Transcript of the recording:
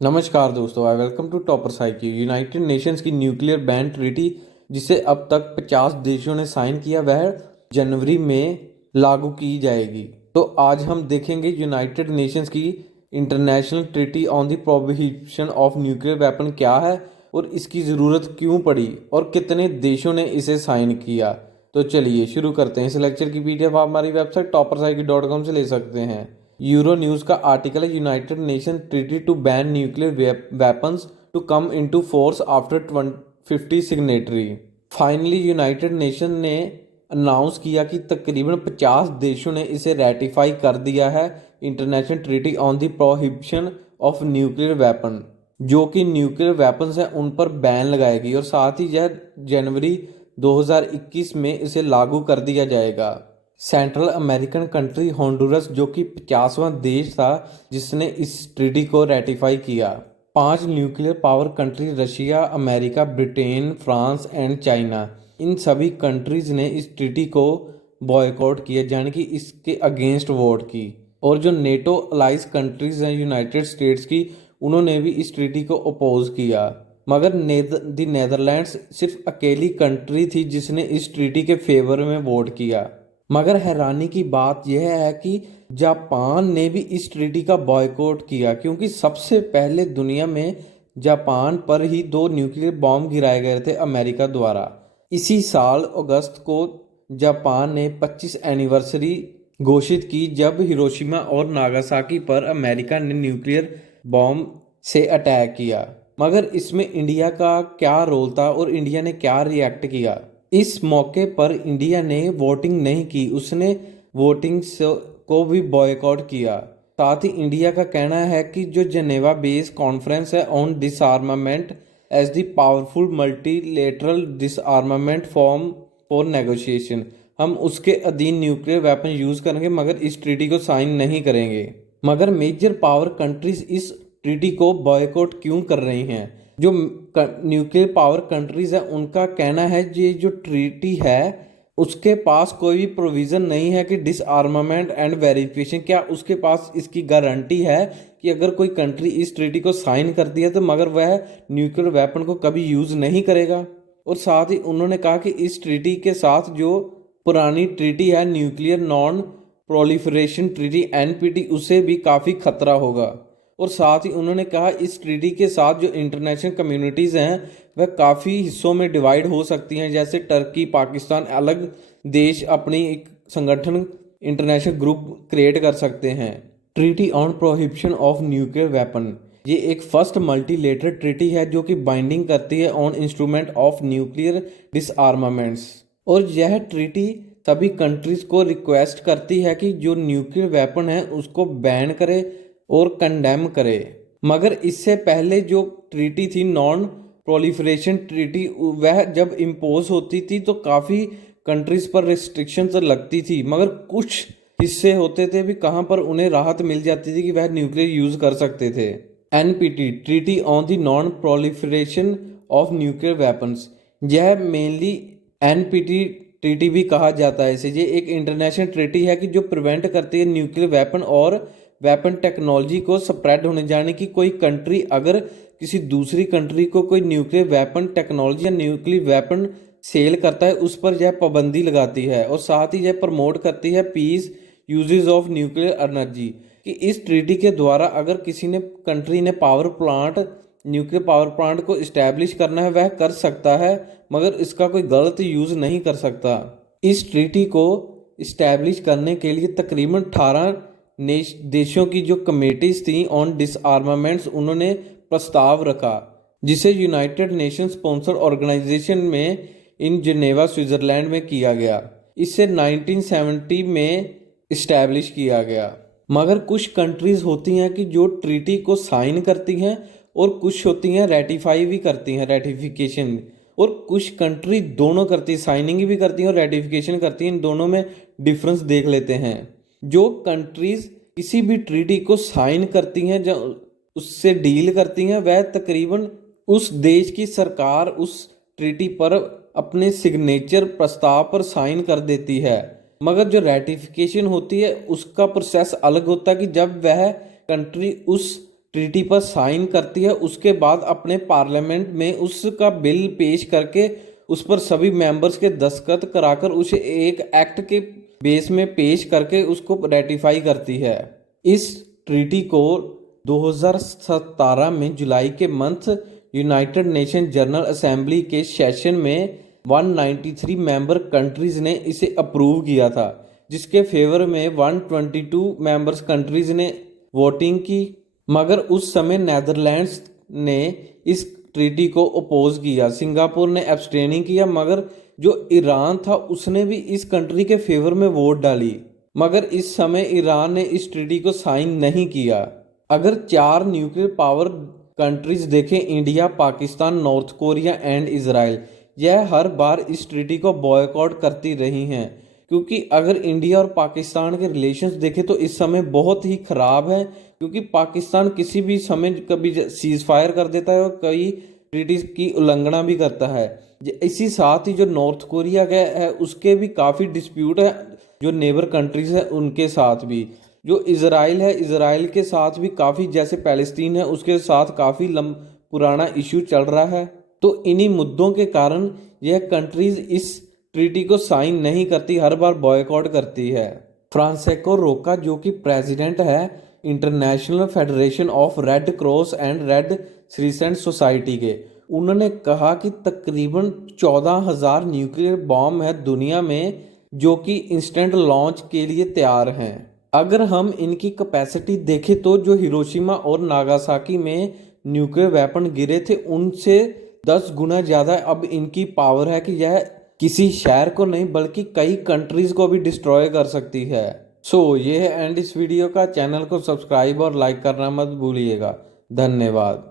नमस्कार दोस्तों, I welcome to Topper Cycle. United Nations की न्यूक्लियर बैन ट्रीटी जिसे अब तक 50 देशों ने साइन किया, वह जनवरी में लागू की जाएगी। तो आज हम देखेंगे यूनाइटेड नेशंस की international treaty on the prohibition of nuclear weapon क्या है और इसकी ज़रूरत क्यों पड़ी और कितने देशों ने इसे साइन किया। तो चलिए शुरू करते हैं। इस लेक्चर की पीडीएफ आप हमारी वेबसाइट toppercycle.com से ले सकते हैं। यूरो न्यूज़ का आर्टिकल है, United Nation treaty to ban nuclear weapons to come into force after 50 signatory. Finally United Nation ने अनाउंस किया कि तकरीबन 50 देशों ने इसे रेटिफाई कर दिया है, international treaty on the prohibition of nuclear weapon, जो कि न्यूक्लियर वेपन्स हैं उन पर बैन लगाएगी और साथ ही यह जनवरी 2021 में इसे लागू कर दिया जाएगा। सेंट्रल अमेरिकन कंट्री होंडुरस, जो कि 50वां देश था जिसने इस ट्रीटी को रेटिफाई किया। 5 nuclear power country Russia, America, Britain, France and China, इन सभी कंट्रीज ने इस ट्रीटी को बॉयकॉट किया, यानी कि इसके अगेंस्ट वोट की। और जो नेटो अलाइज कंट्रीज हैं यूनाइटेड स्टेट्स की, उन्होंने भी इस ट्रीटी को अपोज किया। मगर द नेदरलैंड्स सिर्फ अकेली कंट्री थी जिसने इस ट्रीटी के फेवर में वोट किया। मगर हैरानी की बात यह है कि जापान ने भी इस ट्रीटी का बॉयकॉट किया, क्योंकि सबसे पहले दुनिया में जापान पर ही 2 न्यूक्लियर बॉम्ब गिराए गए थे अमेरिका द्वारा। इसी साल अगस्त को जापान ने 25 एनिवर्सरी घोषित की जब हिरोशिमा और नागासाकी पर अमेरिका ने न्यूक्लियर बॉम्ब से अटैक किया। मगर इसमें इंडिया का क्या रोल था और इंडिया ने क्या रिएक्ट किया? इस मौके पर इंडिया ने वोटिंग नहीं की, उसने वोटिंग को भी बॉयकॉट किया। साथ ही इंडिया का कहना है कि जो जेनेवा बेस्ड कॉन्फ्रेंस है on disarmament as the powerful multilateral disarmament form for negotiation, हम उसके अधीन न्यूक्लियर वेपन यूज करेंगे मगर इस ट्रीटी को साइन नहीं करेंगे। मगर मेजर पावर कंट्रीज इस ट्रीटी को बॉयकॉट क्यों कर रही हैं? जो न्यूक्लियर पावर कंट्रीज है उनका कहना है ये जो ट्रीटी है उसके पास कोई भी प्रोविज़न नहीं है कि डिसआर्मामेंट एंड वेरिफिकेशन, क्या उसके पास इसकी गारंटी है कि अगर कोई कंट्री इस ट्रीटी को साइन करती है तो मगर वह न्यूक्लियर वेपन को कभी यूज़ नहीं करेगा। और साथ ही उन्होंने कहा कि इस ट्रीटी के साथ जो पुरानी ट्रीटी है nuclear non proliferation treaty NPT, उसे भी काफ़ी खतरा होगा। और साथ ही उन्होंने कहा इस ट्रीटी के साथ जो इंटरनेशनल कम्युनिटीज़ हैं वह काफ़ी हिस्सों में डिवाइड हो सकती हैं, जैसे टर्की, पाकिस्तान, अलग देश अपनी एक संगठन इंटरनेशनल ग्रुप क्रिएट कर सकते हैं। Treaty on prohibition of nuclear weapon, ये एक फर्स्ट मल्टीलेटरल ट्रीटी है जो कि बाइंडिंग करती है ऑन इंस्ट्रूमेंट ऑफ न्यूक्लियर डिसआर्मामेंट्स। और यह ट्रीटी सभी कंट्रीज को रिक्वेस्ट करती है कि जो न्यूक्लियर वेपन है उसको बैन करे और कंडेम करे। मगर इससे पहले जो ट्रीटी थी नॉन प्रोलिफरेशन ट्रीटी, वह जब इम्पोज होती थी तो काफ़ी कंट्रीज पर रिस्ट्रिक्शंस लगती थी, मगर कुछ हिस्से होते थे भी कहाँ पर उन्हें राहत मिल जाती थी कि वह न्यूक्लियर यूज़ कर सकते थे। NPT, treaty on the non proliferation of nuclear weapons, यह मेनली एनपीटी ट्रीटी भी कहा जाता है इसे। ये एक इंटरनेशनल ट्रीटी है कि जो प्रिवेंट करती है न्यूक्लियर वेपन और वेपन टेक्नोलॉजी को स्प्रेड होने जाने की। कोई कंट्री अगर किसी दूसरी कंट्री को कोई न्यूक्लियर वेपन टेक्नोलॉजी या न्यूक्लियर वेपन सेल करता है उस पर यह पाबंदी लगाती है। और साथ ही यह प्रमोट करती है peace uses of nuclear energy, कि इस ट्रीटी के द्वारा अगर किसी ने कंट्री ने power plant, nuclear power plant को इस्टेब्लिश करना है वह कर सकता है, मगर इसका कोई गलत यूज़ नहीं कर सकता। इस ट्रीटी को इस्टेब्लिश करने के लिए तकरीबन 18 देशों की जो कमेटीज थी ऑन डिसआर्मामेंट्स, उन्होंने प्रस्ताव रखा, जिसे यूनाइटेड नेशन स्पॉन्सर ऑर्गेनाइजेशन में इन जिनेवा स्विट्जरलैंड में किया गया। इसे 1970 में इस्टेब्लिश किया गया। मगर कुछ कंट्रीज होती हैं कि जो ट्रीटी को साइन करती हैं और कुछ होती हैं रेटिफाई भी करती हैं, रेटिफिकेशन। और कुछ कंट्री दोनों करती, साइनिंग भी करती हैं और रेटिफिकेशन करती हैं। इन दोनों में डिफरेंस देख लेते हैं। जो कंट्रीज किसी भी ट्रीटी को साइन करती हैं, जो उससे डील करती हैं, वह तकरीबन उस देश की सरकार उस ट्रीटी पर अपने सिग्नेचर प्रस्ताव पर साइन कर देती है। मगर जो रेटिफिकेशन होती है उसका प्रोसेस अलग होता है कि जब वह कंट्री उस ट्रीटी पर साइन करती है उसके बाद अपने पार्लियामेंट में उसका बिल पेश करके उस पर सभी मेंबर्स के दस्तखत कराकर उसे एक एक्ट के बेस में पेश करके उसको रेटिफाई करती है। इस ट्रीटी को 2017 में जुलाई के month United nation general assembly के सेशन में 193 मेंबर कंट्रीज ने इसे अप्रूव किया था, जिसके फेवर में 122 मेंबर्स कंट्रीज ने वोटिंग की। मगर उस समय नेदरलैंड्स ने इस ट्रीटी को अपोज किया, सिंगापुर ने एब्सटेनिंग किया, मगर जो ईरान था उसने भी इस कंट्री के फेवर में वोट डाली। मगर इस समय ईरान ने इस ट्रीटी को साइन नहीं किया। अगर 4 न्यूक्लियर पावर कंट्रीज देखें, India, Pakistan, north Korea and Israel, यह हर बार इस ट्रीटी को बॉयकॉट करती रही हैं, क्योंकि अगर इंडिया और पाकिस्तान के रिलेशंस देखें तो इस समय बहुत ही ख़राब है, क्योंकि पाकिस्तान किसी भी समय कभी सीज फायर कर देता है और कई ट्रीटी की उल्लंघना भी करता है। इसी साथ ही जो नॉर्थ कोरिया का है उसके भी काफ़ी डिस्प्यूट है, जो नेबर कंट्रीज है उनके साथ भी। जो इजराइल है, इजराइल के साथ भी काफ़ी, जैसे पैलेस्टीन है उसके साथ काफ़ी पुराना इशू चल रहा है। तो इन्हीं मुद्दों के कारण यह कंट्रीज इस ट्रीटी को साइन नहीं करती, हर बार बॉयकॉट करती है। फ्रांसेस्को रोका, जो कि प्रेसिडेंट है international federation of red cross and red crescent society के, उन्होंने कहा कि तकरीबन 14,000 न्यूक्लियर बॉम्ब है दुनिया में जो कि इंस्टेंट लॉन्च के लिए तैयार हैं। अगर हम इनकी कैपेसिटी देखें तो जो हिरोशिमा और नागासाकी में न्यूक्लियर वेपन गिरे थे उनसे 10 गुना ज़्यादा अब इनकी पावर है कि यह किसी शहर को नहीं बल्कि कई कंट्रीज को भी डिस्ट्रॉय कर सकती है। ये है एंड इस वीडियो का। चैनल को सब्सक्राइब और लाइक करना मत भूलिएगा। धन्यवाद।